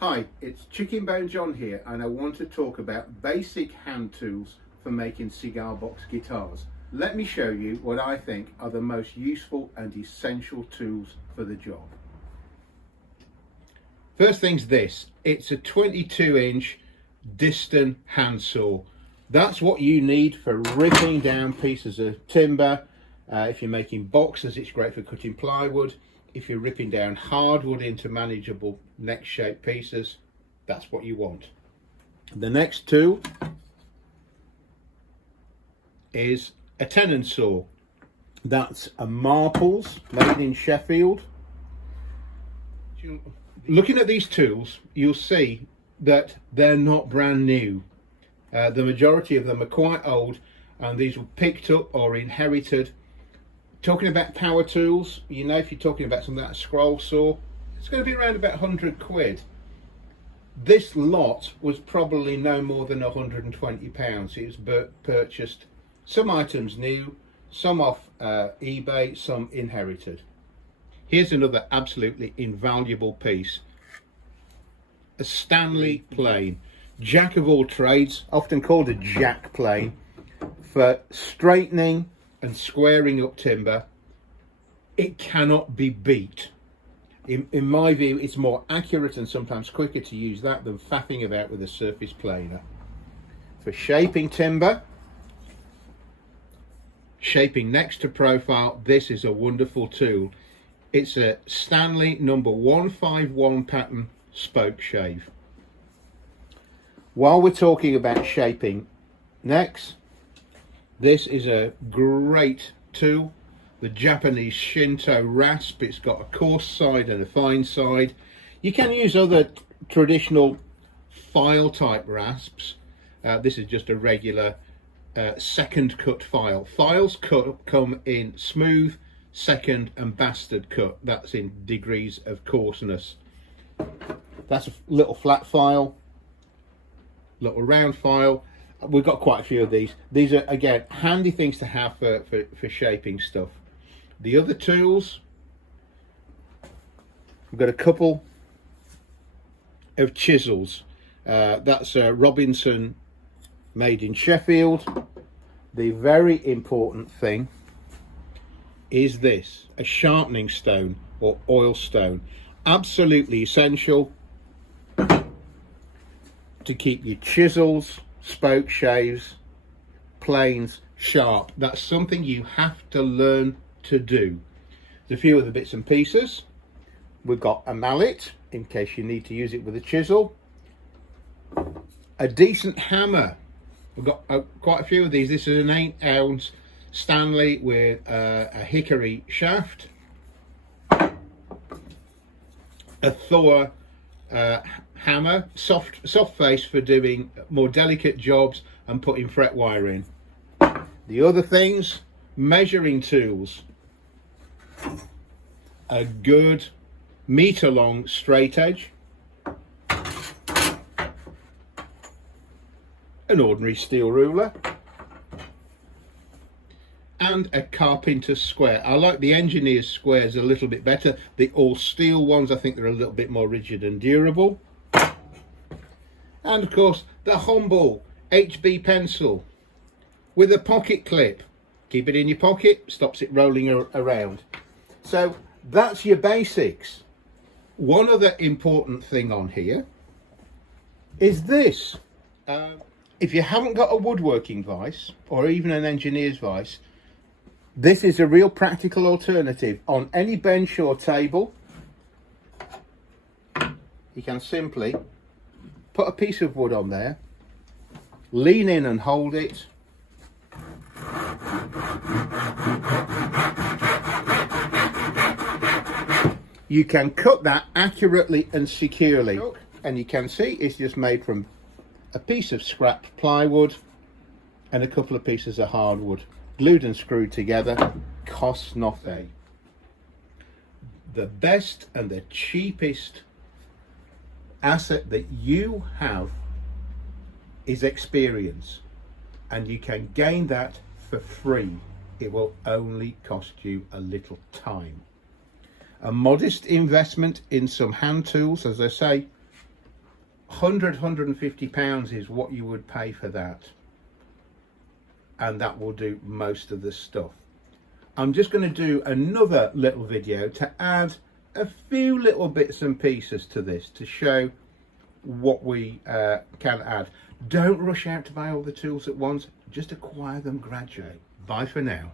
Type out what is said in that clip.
Hi, it's ChickenboneJohn here, and I want to talk about basic hand tools for making cigar box guitars. Let me show you what I think are the most useful and essential tools for the job. First thing's this, it's a 22-inch Diston handsaw. That's what you need for ripping down pieces of timber. If you're making boxes, it's great for cutting plywood. If you're ripping down hardwood into manageable neck shaped pieces, that's what you want. The next tool is a tenon saw. That's a Marples made in Sheffield. Looking at these tools, you'll see that they're not brand new. The majority of them are quite old, and these were picked up or inherited. Talking about power tools, you know, if you're talking about something like a scroll saw, it's going to be around about 100 quid. This lot was probably no more than 120 pounds. It was purchased, some items new, some off eBay, some inherited. Here's another absolutely invaluable piece. A Stanley plane. Jack of all trades, often called a jack plane, for straightening and squaring up timber. It cannot be beat. In my view, it's more accurate and sometimes quicker to use that than faffing about with a surface planer. For shaping timber, shaping next to profile, this is a wonderful tool. It's a Stanley number 151 pattern spoke shave. While we're talking about shaping necks, this is a great tool, the Japanese Shinto rasp. It's got a coarse side and a fine side. You can use other traditional file type rasps. This is just a regular second cut file. Files come in smooth, second and bastard cut. That's in degrees of coarseness. That's a little flat file, little round file. We've got quite a few of these. These are, again, handy things to have for shaping stuff. The other tools, we've got a couple of chisels. That's a Robinson made in Sheffield. The very important thing is this, a sharpening stone or oil stone. Absolutely essential to keep your chisels, spoke shaves, planes sharp. That's something you have to learn to do. There's a few other bits and pieces. We've got a mallet in case you need to use it with a chisel. A decent hammer. We've got quite a few of these. This is an 8-ounce Stanley with a hickory shaft. A Thor hammer, soft face for doing more delicate jobs and putting fret wire in. The other things, measuring tools, a good meter long straight edge, an ordinary steel ruler, and a carpenter's square. I like the engineer's squares a little bit better. The all steel ones, I think they're a little bit more rigid and durable. And of course, the humble HB pencil with a pocket clip. Keep it in your pocket, stops it rolling around. So that's your basics. One other important thing on here is this. If you haven't got a woodworking vise or even an engineer's vise, this is a real practical alternative. On any bench or table, you can simply put a piece of wood on there, lean in and hold it. You can cut that accurately and securely. And you can see it's just made from a piece of scrap plywood and a couple of pieces of hardwood. Glued and screwed together, costs nothing. The best and the cheapest asset that you have is experience, and you can gain that for free. It will only cost you a little time. A modest investment in some hand tools, as I say, £150 is what you would pay for that, and that will do most of the stuff. I'm just going to do another little video to add a few little bits and pieces to this to show what we can add. Don't rush out to buy all the tools at once, just acquire them gradually. Bye for now.